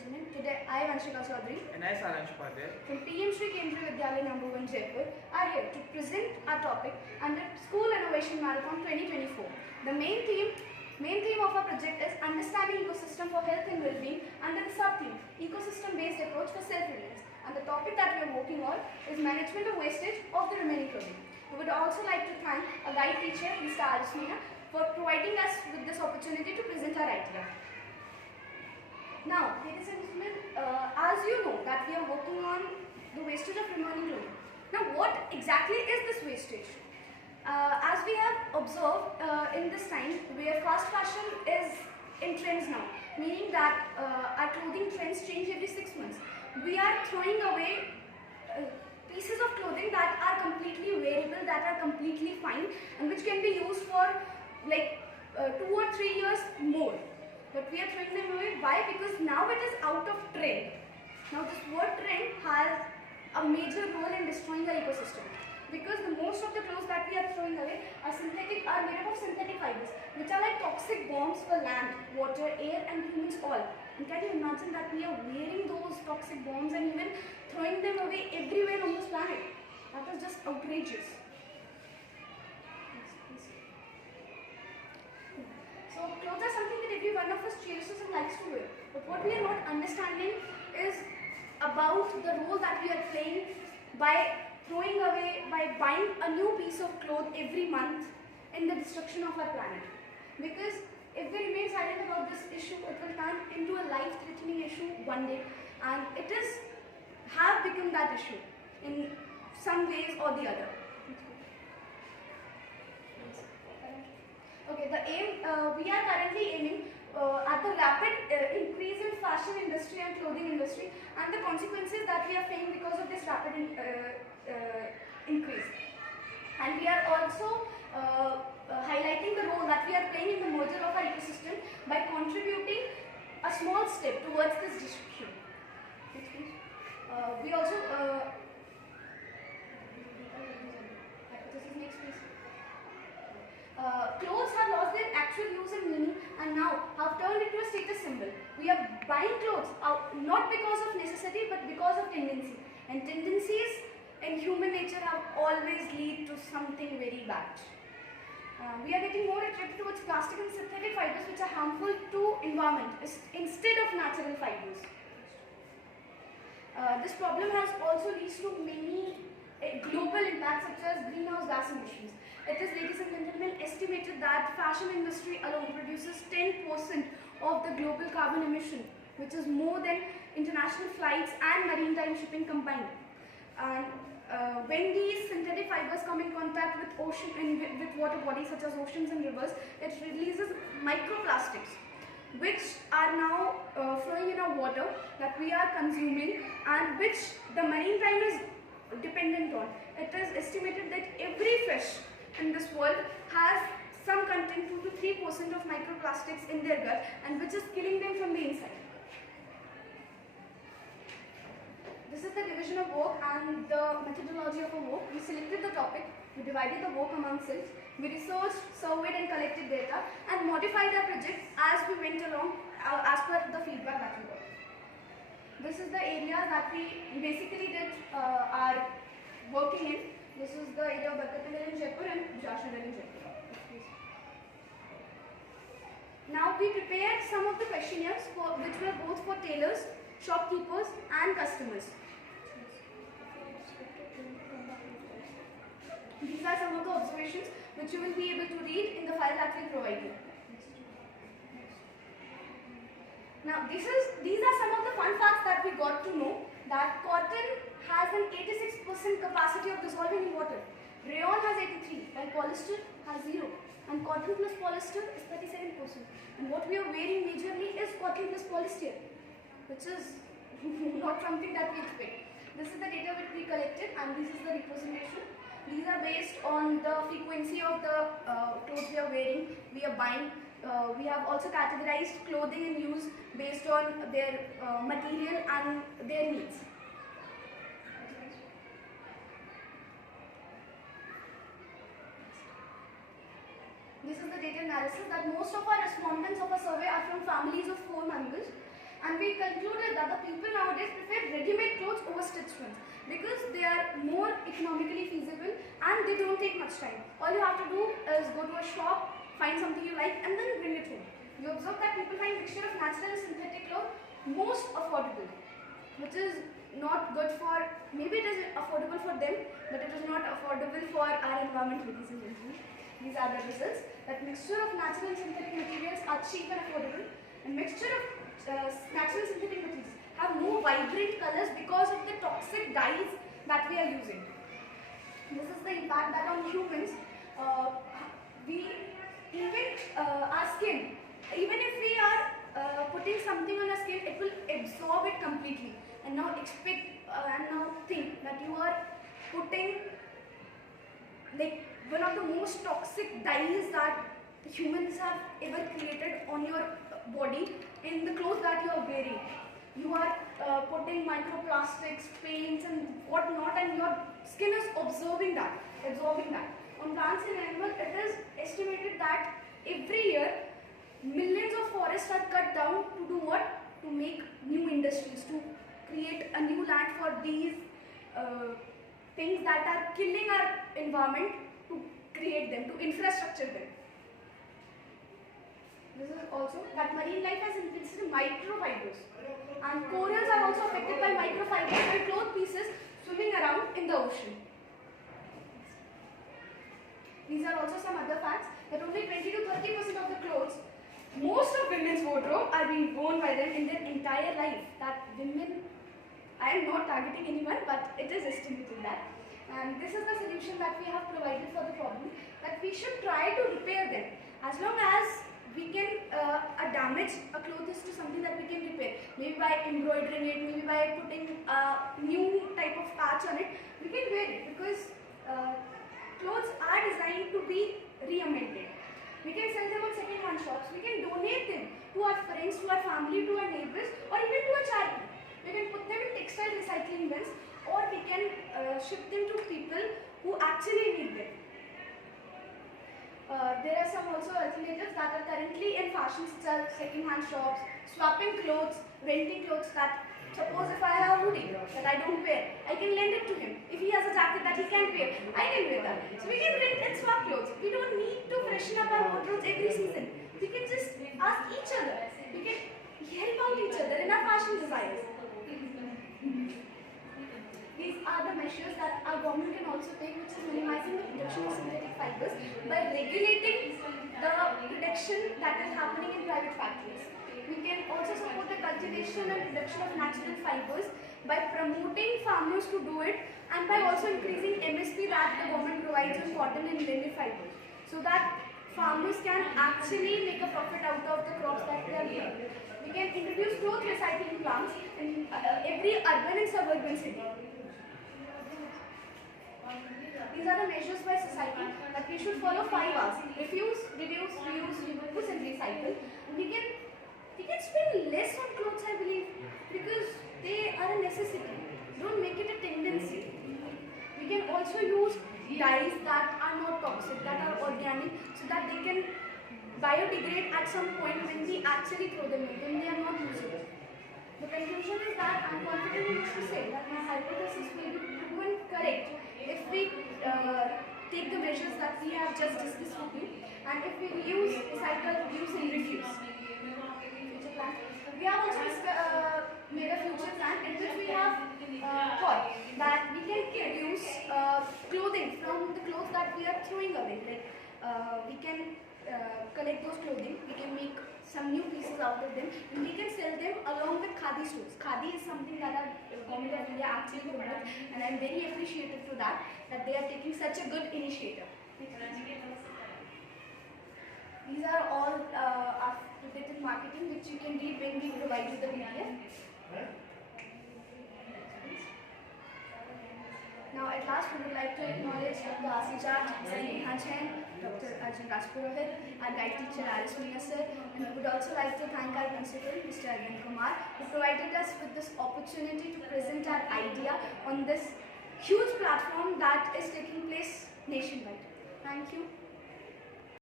gentlemen, today I, Vanshika Chaudhary, and I, Saransh Upadhyay, from PM Shri Kendriya Vidyalaya No. 1 Jaipur, are here to present our topic under School Innovation Marathon 2024. The main theme of our project is Understanding Ecosystem for Health and Well-being under the sub-theme Ecosystem-Based Approach for Self-Reliance. And the topic that we are working on is Management of Wastage of the Remaining Clothing. We would also like to thank our guide teacher, Mr. Arasmina, for providing us with this opportunity to present our idea. Now, ladies and gentlemen, as you know that we are working on the wastage of remaining clothing. Now, what exactly is this wastage? As we have observed in this time, where fast fashion is in trends now, meaning that our clothing trends change every 6 months. We are throwing away pieces of clothing that are completely wearable, that are completely fine, and which can be used for like 2 or 3 years more. But we are throwing them away. Why? Because now it is out of trend. Now this word trend has a major role in destroying our ecosystem. Because the most of the clothes that we are throwing away are made up of synthetic fibers, which are like toxic bombs for land, water, air, and humans all. And can you imagine that we are wearing those toxic bombs and even throwing them away everywhere on this planet? That is just outrageous. So clothes are something that every one of us cherishes and likes to wear. But what we are not understanding is about the role that we are playing by throwing away, by buying a new piece of cloth every month in the destruction of our planet. Because if we remain silent about this issue, it will turn into a life-threatening issue one day, and it have become that issue in some ways or the other. Okay, the aim, we are currently aiming at the rapid increase in fashion industry and clothing industry and the consequences that we are facing because of this rapid increase. And we are also highlighting the role that we are playing in the merger of our ecosystem by contributing a small step towards this destruction. We also clothes have lost their actual use and meaning and now have turned into a status symbol. We are buying clothes out not because of necessity but because of tendency. And tendencies in human nature have always lead to something very bad. We are getting more attracted towards plastic and synthetic fibers which are harmful to environment instead of natural fibers. This problem has also leads to many global impacts such as greenhouse gas emissions. It is, ladies and gentlemen, estimated that fashion industry alone produces 10% of the global carbon emission, which is more than international flights and maritime shipping combined. And when these synthetic fibers come in contact with ocean and with water bodies such as oceans and rivers, it releases microplastics, which are now flowing in our water that we are consuming and which the marine time is dependent on. It is estimated that every fish in this world has some content 2 to 3% of microplastics in their gut and which is killing them from the inside. This is the division of work and the methodology of our work. We selected the topic, we divided the work among ourselves, we researched, surveyed and collected data and modified our project as we went along as per the feedback that we got. This is the area that we basically did our working in. This is the area of Barkatnagar in Jaipur and Jashangar in Jaipur. Now we prepared some of the questionnaires which were both for tailors, shopkeepers and customers. These are some of the observations which you will be able to read in the file that we provided. Now these are some of the fun facts that we got to know, that cotton has an 86% capacity of dissolving in water, rayon has 83%, while polyester has 0%, and cotton plus polyester is 37%. And what we are wearing majorly is cotton plus polyester, which is not something that we expect. This is the data which we collected and this is the representation. These are based on the frequency of the clothes we are wearing, we are buying. We have also categorized clothing in use based on their material and their needs. This is the data analysis that most of our respondents of a survey are from families of 4 members, and we concluded the people nowadays prefer ready-made clothes over stitched ones because they are more economically feasible and they don't take much time. All you have to do is go to a shop, find something you like and then bring it home. You observe that people find mixture of natural and synthetic clothes most affordable, which is not good for, maybe it is affordable for them, but it is not affordable for our environment, ladies and gentlemen. These are the results, that mixture of natural and synthetic materials are cheap and affordable, and mixture of natural and synthetic materials have no vibrant colors because of the toxic dyes that we are using. This is the impact that on humans, our skin, even if we are putting something on our skin, it will absorb it completely. And now think that you are putting like one of the most toxic dyes that humans have ever created on your body in the clothes that you are wearing. You are putting microplastics, paints and whatnot, and your skin is absorbing that. On plants and animals, it is estimated that every year millions of forests are cut down to do what? To make new industries, to create a new land for these things that are killing our environment, to create them, to infrastructure them. This is also that marine life has increased in microfibers, and corals are also affected by microfibers and cloth pieces swimming around in the ocean. These are also some other facts, that only 20 to 30% of the clothes most of women's wardrobe are being worn by them in their entire life. That women, I am not targeting anyone, but it is estimated that. And this is the solution that we have provided for the problem, that we should try to repair them. As long as we can, a damage, a cloth is to something that we can repair. Maybe by embroidering it, maybe by putting a new type of patch on it, we can wear it, because clothes are designed to be re-amended. We can sell them on second-hand shops. We can donate them to our friends, to our family, to our neighbors, or even to a charity. We can put them in textile recycling bins, or we can ship them to people who actually need them. There are some also alternatives that are currently in fashion, such as second-hand shops, swapping clothes, renting clothes. That suppose if I have a hoodie that I don't wear, I can lend it to him. If he has a jacket that he can't wear, I can wear that. So we can rent and swap clothes. We don't need to freshen up our wardrobes every season. We can just ask each other. We can help out each other in our fashion desires. These are the measures that our government can also take, which is minimizing the production of synthetic fibers by regulating the production that is happening in private factories. We can also support the cultivation and production of natural fibers by promoting farmers to do it, and by also increasing MSP that the government provides on cotton and linen fibers, so that farmers can actually make a profit out of the crops that they are growing. We can introduce cloth recycling plants in every urban and suburban city. These are the measures by society that we should follow 5 R's: refuse, reduce, reuse, reuse and recycle. We can spend less on clothes, I believe, because they are a necessity. Don't make it a tendency. We can also use dyes that are not toxic, that are organic, so that they can biodegrade at some point when we actually throw them away, when they are not usable. The conclusion is that I am confident enough to say that my hypothesis will be proven correct if we take the measures that we have just discussed with you, and if we reuse, recycle, reduce and refuse. We have also made a future plan in which we have thought that we can reduce clothing from the clothes that we are throwing away. Like we can collect those clothing, we can make some new pieces out of them, and we can sell them along with khadi stores. Khadi is something that our government of India actually promotes, and I am very appreciative to that they are taking such a good initiative. These are all our related marketing, which you can read when we provide you the PDF. Now at last we would like to acknowledge Dr. Asijat, Dr. Arjun Rajpurohit, our guide teacher Aris Mia sir, and we would also like to thank our principal Mr. Arvind Kumar, who provided us with this opportunity to present our idea on this huge platform that is taking place nationwide. Thank you.